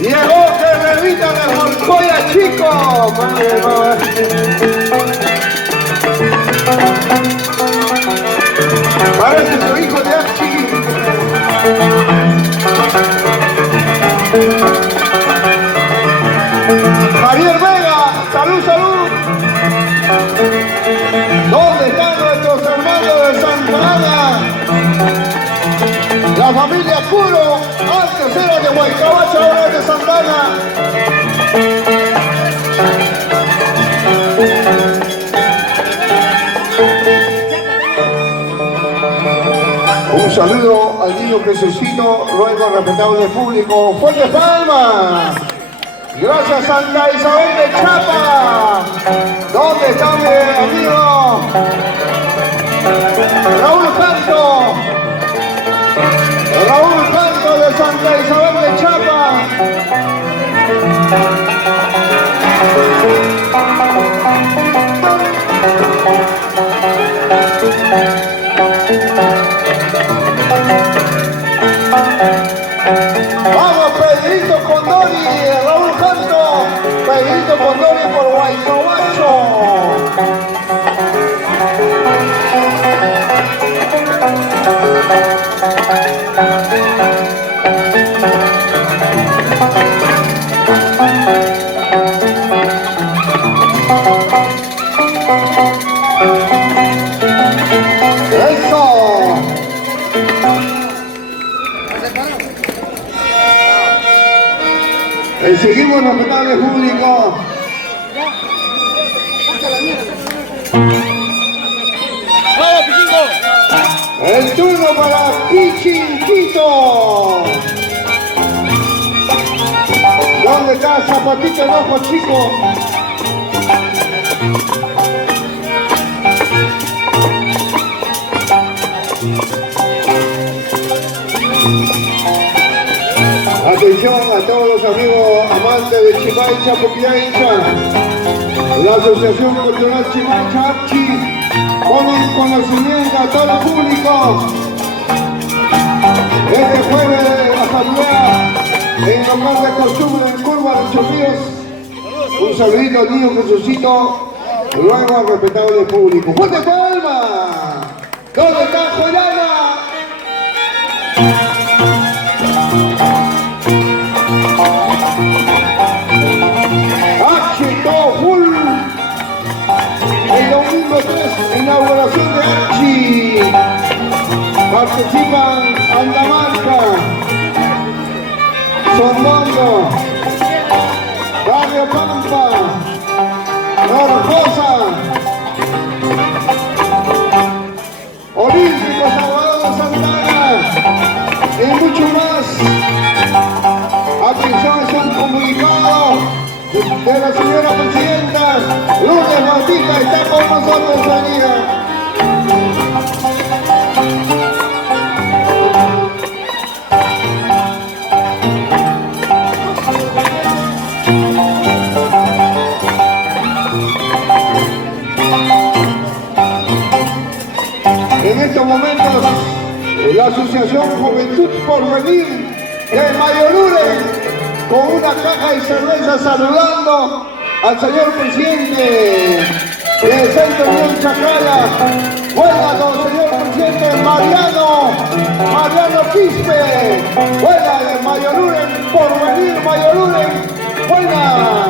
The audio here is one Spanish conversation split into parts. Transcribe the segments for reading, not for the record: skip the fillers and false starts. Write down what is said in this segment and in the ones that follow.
Llegó Guerrerita de Morcoya, chico. Parece su hijo de Archie. Javier Vega, salud, salud. ¿Dónde están nuestros hermanos de Santa Ana? La familia Puro, antes era de Huaycabacha, ahora es de Santa Ana. Un saludo al niño Jesucito, luego respetable público. ¡Fuerte palmas! Gracias Santa Isabel de Chapa. ¿Dónde está mi amigo? Raúl Canto. Raúl Canto de Santa Isabel de Chapa. Vamos, Pedrito Condori, Raúl Canto. Pedrito Condori por Huaycabacho. Seguimos respetable público. El turno para Pichinquito. ¿Dónde está Zapatito Rojo, chico? Atención a todos los amigos amantes de Chimancha, Puquiancha. La Asociación Cultural Chimancha Archi pone en conocimiento a todo el público. Este jueves de la familia en local de costumbre en Curva de Chorrillos. Un saludito al niño Jesucito, luego al respetable público. ¡Fuerte palma! ¿Dónde está Joyana? Full. El domingo 3, inauguración de Archi. Participan Andamarca, Sondondo, Barrio Pampa, Norcosa, Olímpico Salvador de Santa Ana y mucho más. Atención, es un comunicado de la señora presidenta Lourdes Bautista, está con nosotros, amiga. En estos momentos, la Asociación Juventud Porvenir de Mayolure, con una caja de cerveza saludando al señor presidente del Centro Unión Chacala. Buenas, don señor presidente Mariano Quispe. Buenas, de Mayoluren, Porvenir Mayoluren. Buenas.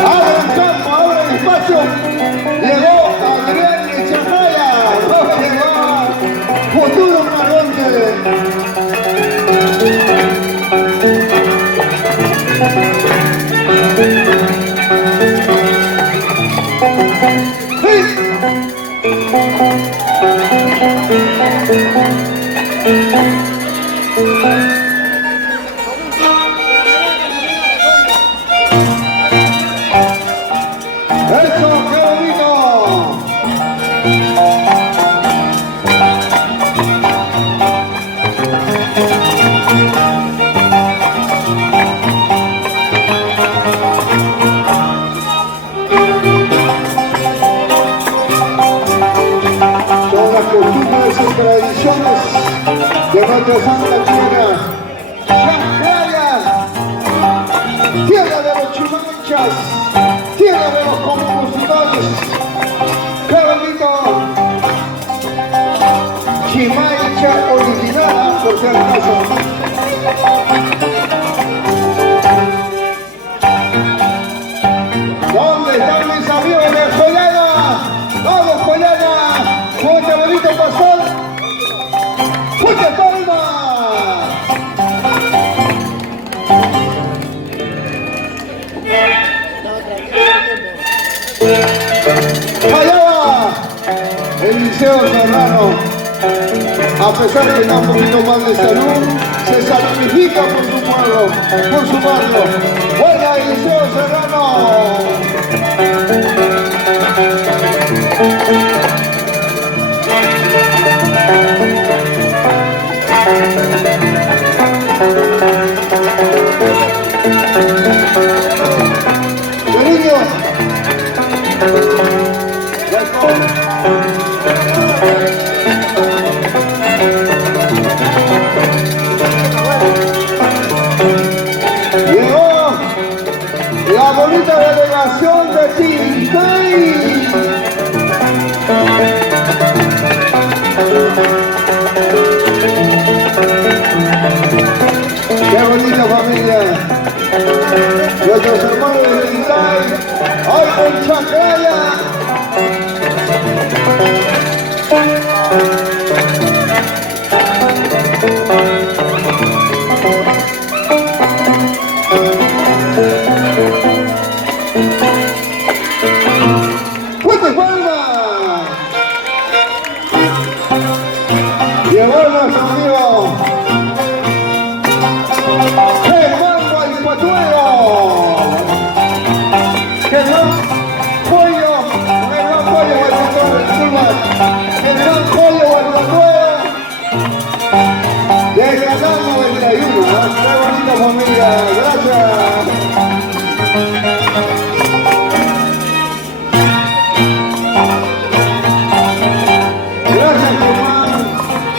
Abran campo, abran espacio. Llegó Adrián Echajaya. Eso, qué bonito. Son las costumbres y tradiciones de nuestra santa tierra, Chacraya, tierra de los chimanchas, tierra de los compositores. ¡Qué bonito! Chimancha original, por si acaso. ¿Dónde están mis amigos de Joyana? ¡Vamos, Joyana! ¡Fuerte bonito pastor! ¡Fuerte palma! Allá va el Liceo Serrano. A pesar que está un poquito mal de salud, se sacrifica por su pueblo, por su barrio. ¡Buena Liceo Serrano! ¡Cariño! Llegó la bonita delegación de Tintay. Qué bonita familia. Nuestros hermanos de Tintay, hoy con Chacraya. ¡Fuerte palma! Llegó nuestro amigo Germán Guaypatuero. Germán Pollo Guaypatuero, disculpa. Germán Pollo Guaypatuero. De Canal 91, ¿no? ¡Qué bonita familia! ¡Gracias!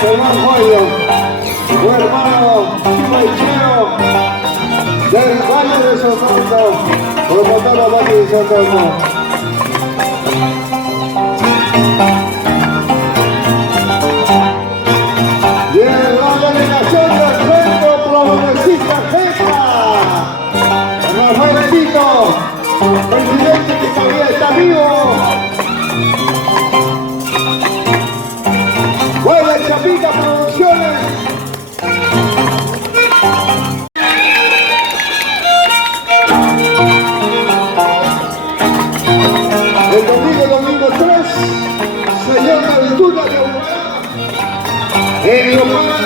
Germán Joyo, tu hermano Chimaichero, del Valle de Socorro, promotor del Valle de Socorro. Y en la delegación del Centro Progresista Jeca, Rafaelito, presidente que todavía está vivo. ¡Buena Chapita Producciones! El domingo 3, señor Aventura de Humana, el local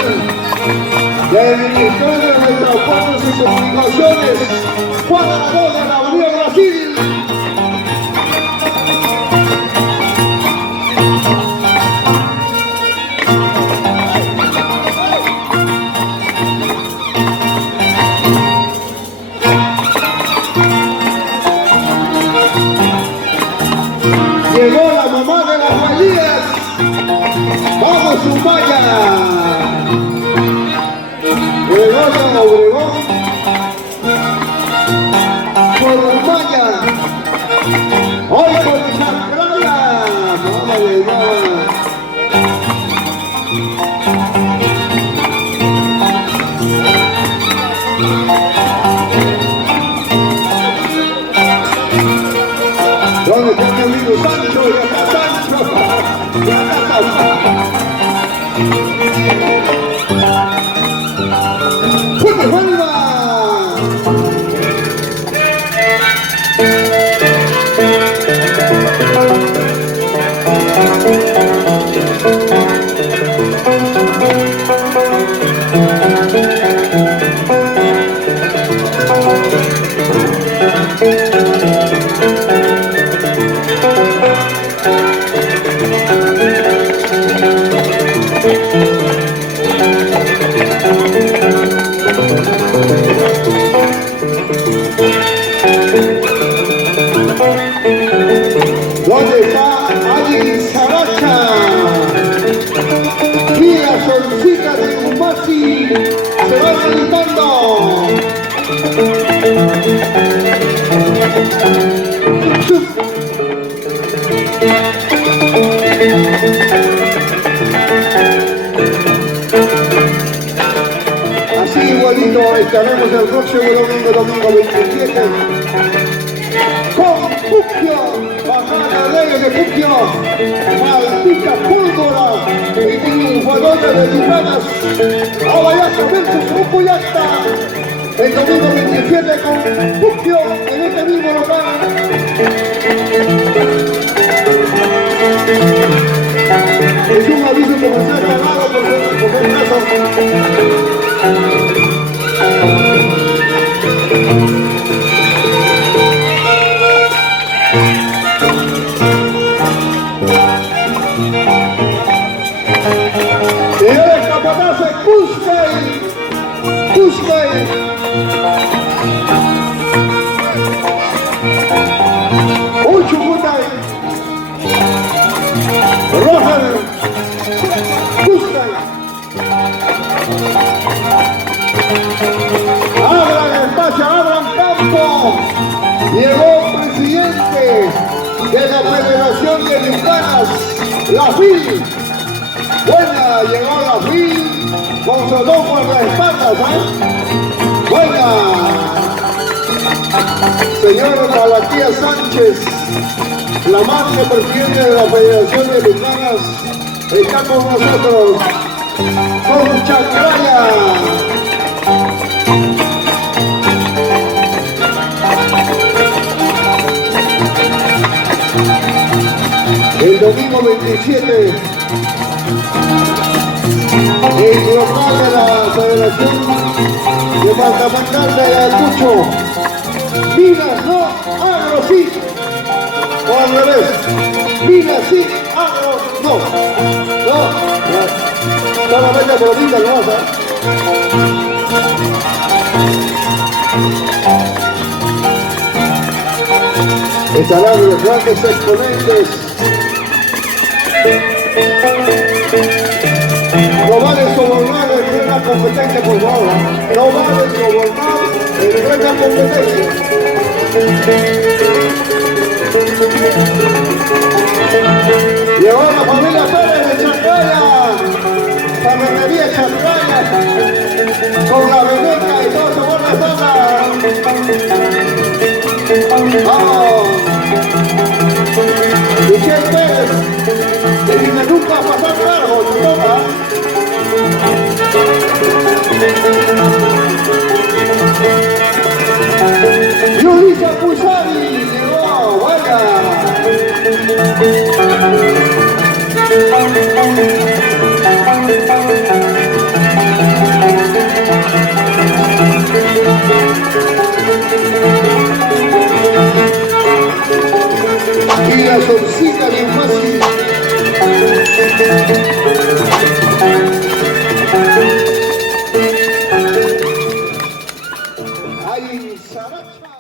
del Ministerio de Transportes y Comunicaciones, Juan Aragón de la Avenida Brasil. Llegó la mamá de las Valías. ¡Vamos, Zumaya! Obregón, Obregón. Por Zumaya. Hoy con Chacraya. Vamos, llegó. ¿Dónde está mi amigo Sancho? ¡Ya está Sancho! ¡Ya está Sancho! ¡Fuerte palma! ¿Dónde está Ali Saracha? Y la solcita de Umasi se va gritando. Así igualito estaremos el próximo domingo 27 con Puquio. Bajada Leyes de Puquio, maldita pólvora y triunfadora de Lucanas, Abayazo versus Ucuyasta, el domingo 27 con Puquio en este mismo local. Es un aviso comercial pagado por el caso. Señores capataces, Cuscay, Uchucutay, Roger, Cuscay, abran espacio, abran campo. Llegó presidente de la Federación de Lucanas, la FIL. Buena, llegó la FIL con su dos guardaespaldas, Buena. Señor Malaquías Sánchez, la madre presidente de la Federación de Lucanas, está con nosotros, con Chacraya. El domingo 27, el local de la Federación Departamental de Ayacucho, Minas no, agro sí, o al revés, Minas sí, agro no, solamente por Minas no vas estarán los grandes exponentes. No vale sobornar en plena competencia, por favor. No vale sobornar en plena competencia. Llegó la familia Pérez de Chacraya, Ferretería Chacraya, con la veneca y todo su buena zona. ¡Vamos! Michelle Pérez, que dice nunca pasar cargo, se toca. Yulisa Pusari, llegó, buena. Y la solcita bien fácil. Ay, Saracha.